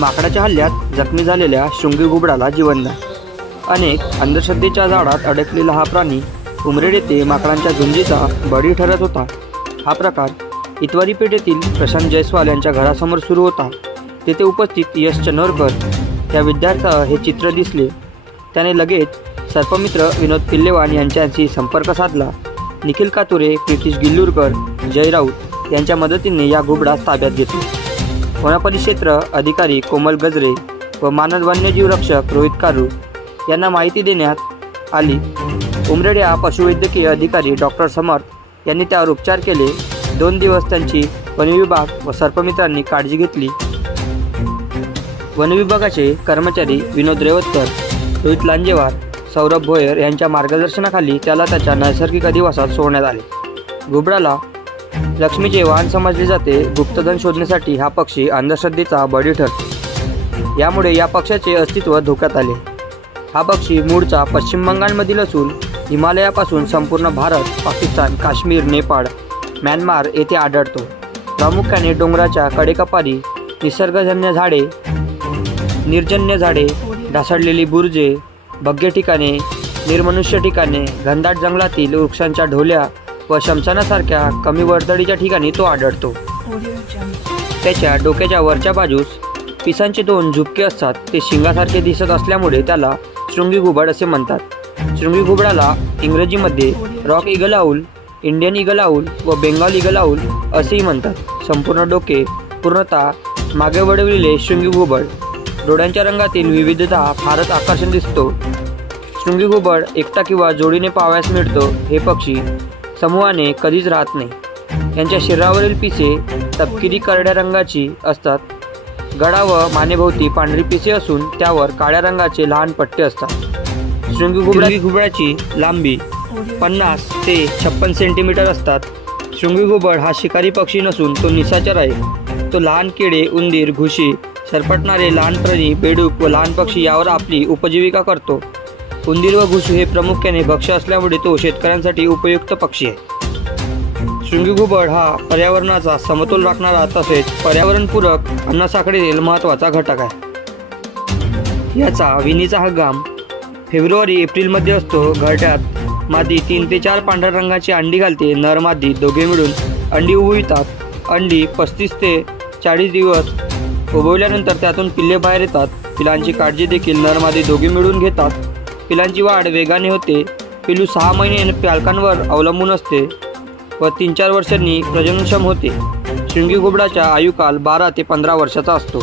माकडाच्या हल्ल्यात जखमी झालेल्या शृंगी घुबडाला जीवनदान। अनेक अंधश्रद्धेच्या जाळ्यात अडकलेला हा प्राणी उमरेड येथे माकडांच्या झुंजीचा बळी ठरत होता। हा प्रकार इतवारी पेठेतील प्रशांत जयस्वाल यांच्या घरासमोर सुरू होता। तेथे उपस्थित यश चनोरकर या विद्यार्थ्याला हे चित्र दिसले। त्याने लगेच सर्पमित्र विनोद पिल्लेवान यांच्याशी संपर्क साधला। निखिल कातुरे, प्रितीश गिल्लूरकर, जय राऊत यांच्या मदतीने या घुबडास ताब्यात घेतले। वनपरिक्षेत्र अधिकारी कोमल गजरे व मानद वन्यजीव रक्षक रोहित कारू यांना माहिती देण्यात आली। उमरेड या पशुवैद्यकीय अधिकारी डॉक्टर समर्थ यांनी त्यावर उपचार केले। 2 दिवस त्यांची वनविभाग व सर्पमित्रांनी काळजी घेतली। वनविभागाचे कर्मचारी विनोद रेवतकर, रोहित लांजेवार, सौरभ भोयर यांच्या मार्गदर्शनाखाली त्याला त्याच्या नैसर्गिक अधिवासात सोडण्यात आले। घुबडाला लक्ष्मीचे वाहन समजले जाते। गुप्तधन शोधण्यासाठी हा पक्षी अंधश्रद्धेचा बळी ठरतो। यामुळे या पक्षाचे अस्तित्व धोक्यात आले। हा पक्षी मूळचा पश्चिम बंगालमधील असून हिमालयापासून संपूर्ण भारत, पाकिस्तान, काश्मीर, नेपाळ, म्यानमार येथे आढळतो। प्रामुख्याने डोंगराच्या कडेकपारी, निसर्गजन्य झाडे, निर्जन्य झाडे, ढासळलेली बुरुजे, भग्य ठिकाणे, निर्मनुष्य ठिकाणे, घनदाट जंगलातील वृक्षांच्या ढोल्या व शमशानासारख्या कमी वर्दळीच्या ठिकाणी तो आढळतो। त्याच्या डोक्याच्या वरच्या बाजूस पिसांचे 2 झुपके असतात। ते शिंगासारखे दिसत असल्यामुळे त्याला शृंगी घुबड असे म्हणतात। शृंगी घुबडाला इंग्रजीमध्ये rock eagle owl, Indian eagle owl व बेंगाल ईगल आऊल असेही म्हणतात। संपूर्ण डोके पूर्णतः मागे वळविलेले शृंगी घुबड। डोळ्यांच्या रंगातील विविधता फारच आकर्षण दिसतो। शृंगी घुबड एकटा किंवा जोडीने पाहावयास मिळतो। हे पक्षी समूहाने कधीच राहत नाही। यांच्या शरीरावरील पिसे तपकिरी करड्या रंगाची असतात। गळा व मानेभोवती पांढरी पिसे असून त्यावर काळ्या रंगाचे लहान पट्टे असतात। शृंगी घुबडाची लांबी 50 ते 56 सेंटीमीटर असतात। शृंगी घुबड हा शिकारी पक्षी नसून तो निशाचर आहे। तो लहान किडे, उंदीर, घुशी, सरपटणारे लहान प्राणी, बेडूक व लहान पक्षी यावर आपली उपजीविका करतो। उंदीर व घुशी हे प्रामुख्याने भक्ष्य असल्यामुळे तो शेतकऱ्यांसाठी उपयुक्त पक्षी आहे। शृंगी घुबड हा पर्यावरणाचा समतोल राखणारा तसेच पर्यावरणपूरक अन्नसाखळीतील महत्त्वाचा घटक आहे। याचा विणीचा हंगाम फेब्रुवारी-एप्रिलमध्ये असतो। घरट्यात मादी 3 ते 4 पांढऱ्या रंगाची अंडी घालते। नर मादी दोघे मिळून अंडी उबवितात। अंडी 35 ते 40 दिवस उबवल्यानंतर त्यातून पिल्ले बाहेर येतात। पिलांची काळजी देखील नर मादी दोघे मिळून घेतात। पिलांची वाढ वेगाने होते। पिलू 6 महिने पालकांवर अवलंबून असते व 3-4 वर्षांनी प्रजननक्षम होते। शृंगी घुबडाचा आयुकाल 12 ते 15 वर्षाचा असतो।